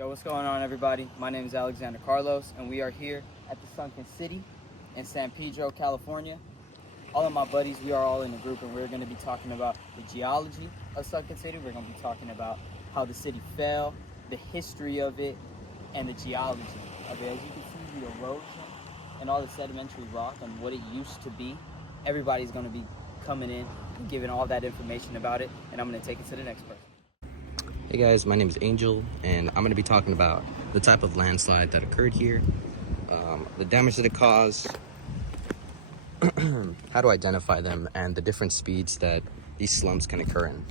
Yo, what's going on, everybody? My name is Alexander Carlos, and we are here at the Sunken City in San Pedro, California. All of my buddies, we are all in a group, and we're going to be talking about the geology of Sunken City. We're going to be talking about how the city fell, the history of it, and the geology of it. As you can see, the erosion and all the sedimentary rock and what it used to be. Everybody's going to be coming in and giving all that information about it, and I'm going to take it to the next person. Hey guys, my name is Angel, and I'm going to be talking about the type of landslide that occurred here, the damage that it caused, how to identify them, and the different speeds that these slumps can occur in.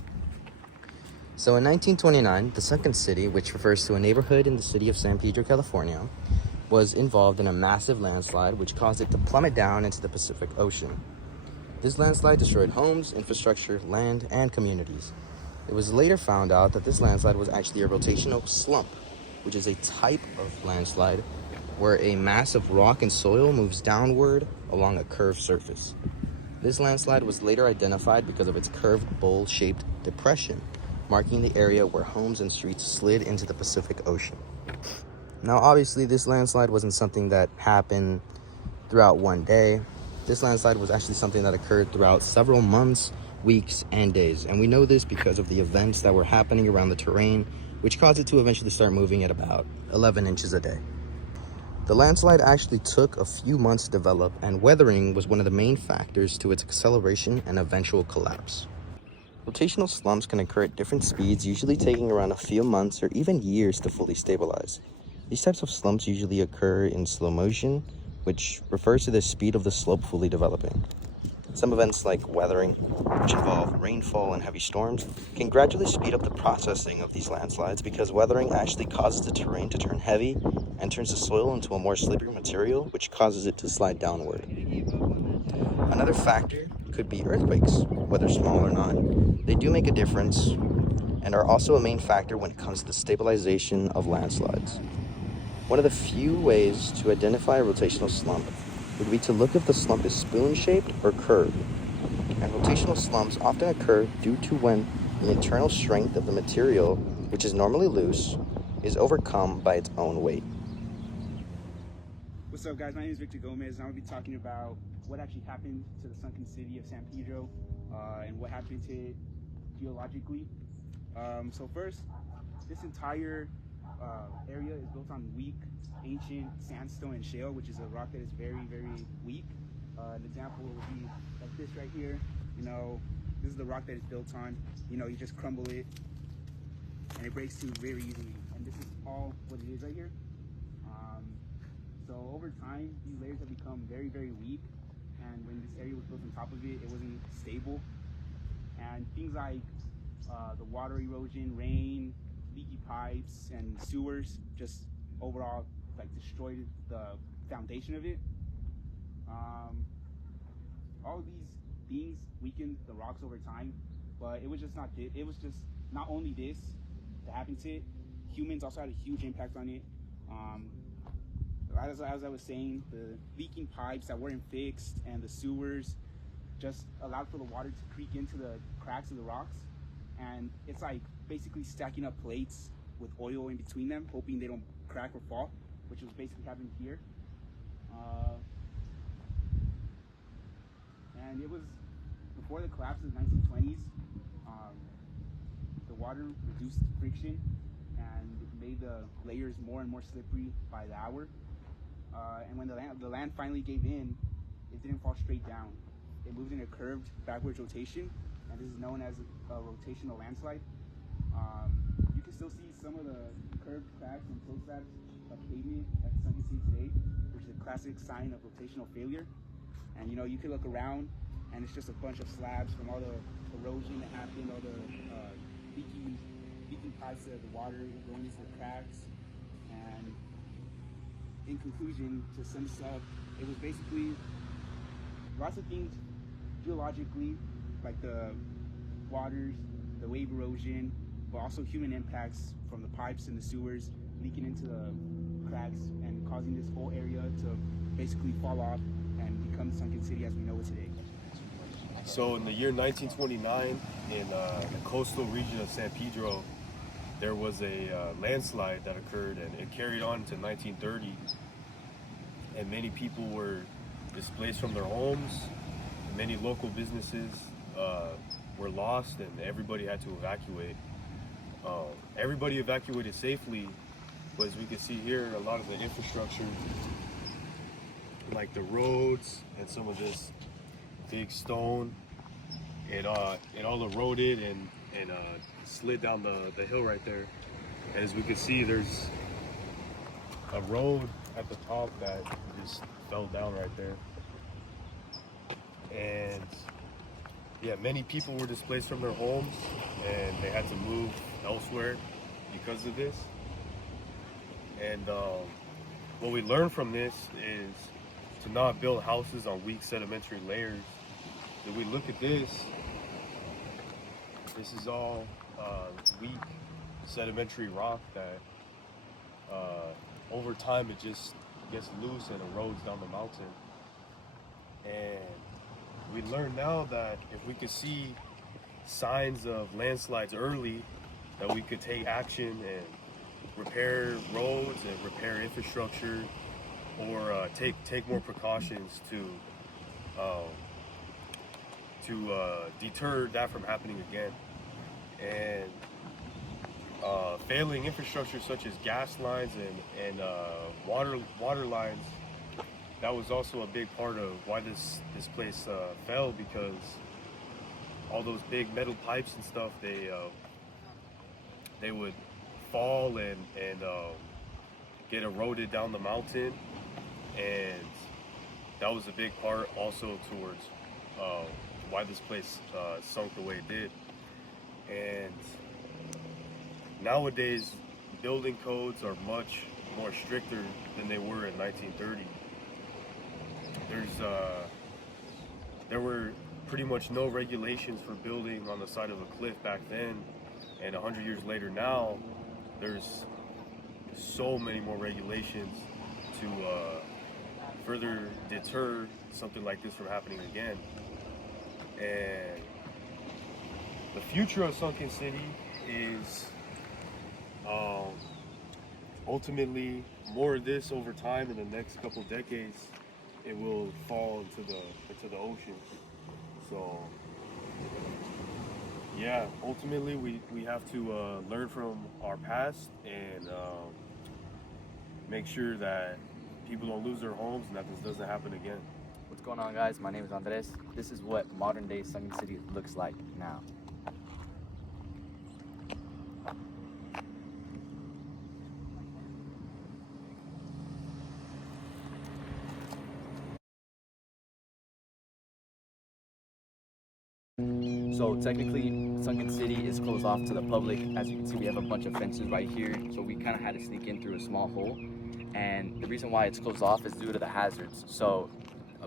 So in 1929, the Sunken City, which refers to a neighborhood in the city of San Pedro, California, was involved in a massive landslide which caused it to plummet down into the Pacific Ocean. This landslide destroyed homes, infrastructure, land, and communities. It was later found out that this landslide was actually a rotational slump, which is a type of landslide where a mass of rock and soil moves downward along a curved surface. This landslide was later identified because of its curved bowl-shaped depression, marking the area where homes and streets slid into the Pacific Ocean. Now, obviously, this landslide wasn't something that happened throughout one day. This landslide was actually something that occurred throughout several months, weeks, and days. And we know this because of the events that were happening around the terrain, which caused it to eventually start moving at about 11 inches a day. The landslide actually took a few months to develop, and weathering was one of the main factors to its acceleration and eventual collapse. Rotational slumps can occur at different speeds, usually taking around a few months or even years to fully stabilize. These types of slumps usually occur in slow motion, which refers to the speed of the slope fully developing. Some events like weathering, which involve rainfall and heavy storms, can gradually speed up the processing of these landslides because weathering actually causes the terrain to turn heavy and turns the soil into a more slippery material, which causes it to slide downward. Another factor could be earthquakes, whether small or not. They do make a difference and are also a main factor when it comes to the stabilization of landslides. One of the few ways to identify a rotational slump would be to look if the slump is spoon-shaped or curved. And rotational slumps often occur due to when the internal strength of the material, which is normally loose, is overcome by its own weight. What's up, guys? My name is Victor Gomez, and I'm going to be talking about what actually happened to the sunken city of San Pedro and what happened to it geologically. So first, this entire area is built on weak, ancient sandstone and shale, which is a rock that is very, very weak. An example would be like this right here. This is the rock that it's built on. You just crumble it, and it breaks through very easily. And this is all what it is right here. So over time, these layers have become very, very weak. And when this area was built on top of it, it wasn't stable. And things like the water erosion, rain, leaky pipes, and sewers just overall destroyed the foundation of it. All of these things weakened the rocks over time, but it was just not only this that happened to it. Humans also had a huge impact on it. As I was saying, the leaking pipes that weren't fixed and the sewers just allowed for the water to creep into the cracks of the rocks, and it's like basically stacking up plates with oil in between them, hoping they don't crack or fall, which was basically happening here. And it was before the collapse of the 1920s. The water reduced friction and made the layers more and more slippery by the hour. And when the land finally gave in, it didn't fall straight down. It moved in a curved backwards rotation, and this is known as a rotational landslide. You can still see some of the curved cracks and flow slabs of pavement at the Sunken City today, which is a classic sign of rotational failure. And you can look around, and it's just a bunch of slabs from all the erosion that happened, all the leaking pipes of the water going into the cracks. And in conclusion, to sum this up, it was basically lots of things geologically, like the waters, the wave erosion, but also human impacts from the pipes and the sewers leaking into the cracks and causing this whole area to basically fall off and become the Sunken City as we know it today. So in the year 1929, in the coastal region of San Pedro, there was a landslide that occurred, and it carried on to 1930, and many people were displaced from their homes. Many local businesses were lost, and everybody had to evacuate. Everybody evacuated safely, but as we can see here, a lot of the infrastructure, like the roads and some of this big stone, it all eroded and slid down the hill right there. And as we can see, there's a road at the top that just fell down right there. And yeah, many people were displaced from their homes and they had to move elsewhere because of this. And what we learned from this is to not build houses on weak sedimentary layers. If we look at this is all weak sedimentary rock that over time it just gets loose and erodes down the mountain. And we learn now that if we could see signs of landslides early, that we could take action and repair roads and repair infrastructure, or take more precautions to deter that from happening again. And failing infrastructure such as gas lines and water lines, that was also a big part of why this place fell, because all those big metal pipes and stuff, they would fall and get eroded down the mountain, and that was a big part also towards why this place sunk the way it did. And nowadays, building codes are much more stricter than they were in 1930. There were pretty much no regulations for building on the side of a cliff back then, and 100 years later now, there's so many more regulations to further deter something like this from happening again. And the future of Sunken City is ultimately more of this over time. In the next couple decades, it will fall into the ocean. So yeah, ultimately we have to learn from our past and make sure that people don't lose their homes and that this doesn't happen again. What's going on, guys? My name is Andres. This is what modern day Sunken City looks like now. So technically, Sunken City is closed off to the public. As you can see, we have a bunch of fences right here. So we kind of had to sneak in through a small hole. And the reason why it's closed off is due to the hazards. So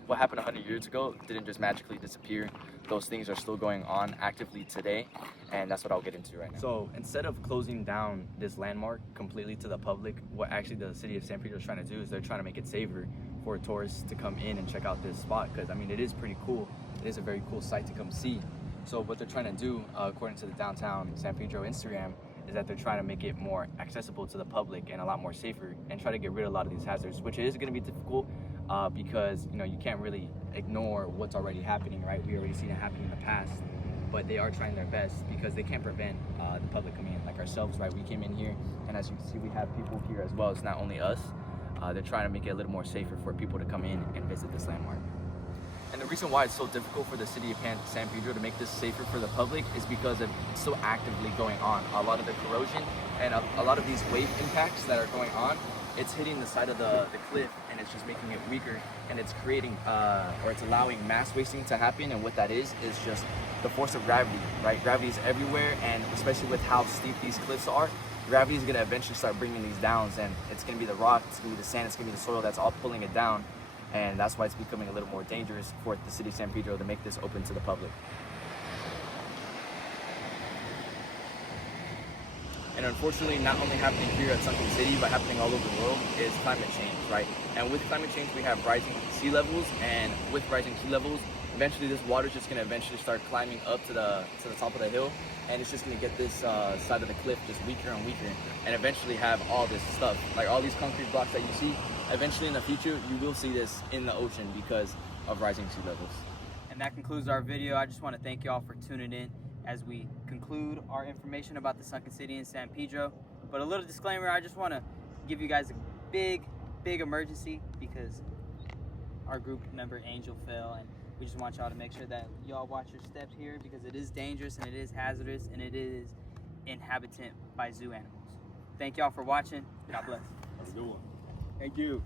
what happened 100 years ago didn't just magically disappear. Those things are still going on actively today. And that's what I'll get into right now. So instead of closing down this landmark completely to the public, what actually the city of San Pedro is trying to do is they're trying to make it safer for tourists to come in and check out this spot. Because I mean, it is pretty cool. It is a very cool sight to come see. So what they're trying to do, according to the downtown San Pedro Instagram, is that they're trying to make it more accessible to the public and a lot more safer, and try to get rid of a lot of these hazards, which is going to be difficult because you can't really ignore what's already happening, right? We already seen it happen in the past, but they are trying their best because they can't prevent the public coming in, like ourselves, right? We came in here, and as you can see, we have people here as well. It's not only us. They're trying to make it a little more safer for people to come in and visit this landmark. And the reason why it's so difficult for the city of San Pedro to make this safer for the public is because it's so actively going on. A lot of the corrosion and a lot of these wave impacts that are going on, it's hitting the side of the cliff, and it's just making it weaker, and it's creating or it's allowing mass wasting to happen. And what that is just the force of gravity, right? Gravity is everywhere, and especially with how steep these cliffs are, gravity is going to eventually start bringing these down, and it's going to be the rock, it's going to be the sand, it's going to be the soil that's all pulling it down. And that's why it's becoming a little more dangerous for the city of San Pedro to make this open to the public. And unfortunately, not only happening here at Sunken City, but happening all over the world, is climate change, right? And with climate change, we have rising sea levels, and with rising sea levels, eventually this water is just gonna eventually start climbing up to the top of the hill, and it's just gonna get this side of the cliff just weaker and weaker, and eventually have all this stuff, like all these concrete blocks that you see. Eventually in the future, you will see this in the ocean because of rising sea levels. And that concludes our video. I just want to thank y'all for tuning in as we conclude our information about the sunken city in San Pedro. But a little disclaimer, I just want to give you guys a big emergency because our group member Angel fell, and we just want y'all to make sure that y'all watch your steps here because it is dangerous and it is hazardous and it is inhabited by zoo animals. Thank y'all for watching. God bless. Have a good one. Thank you.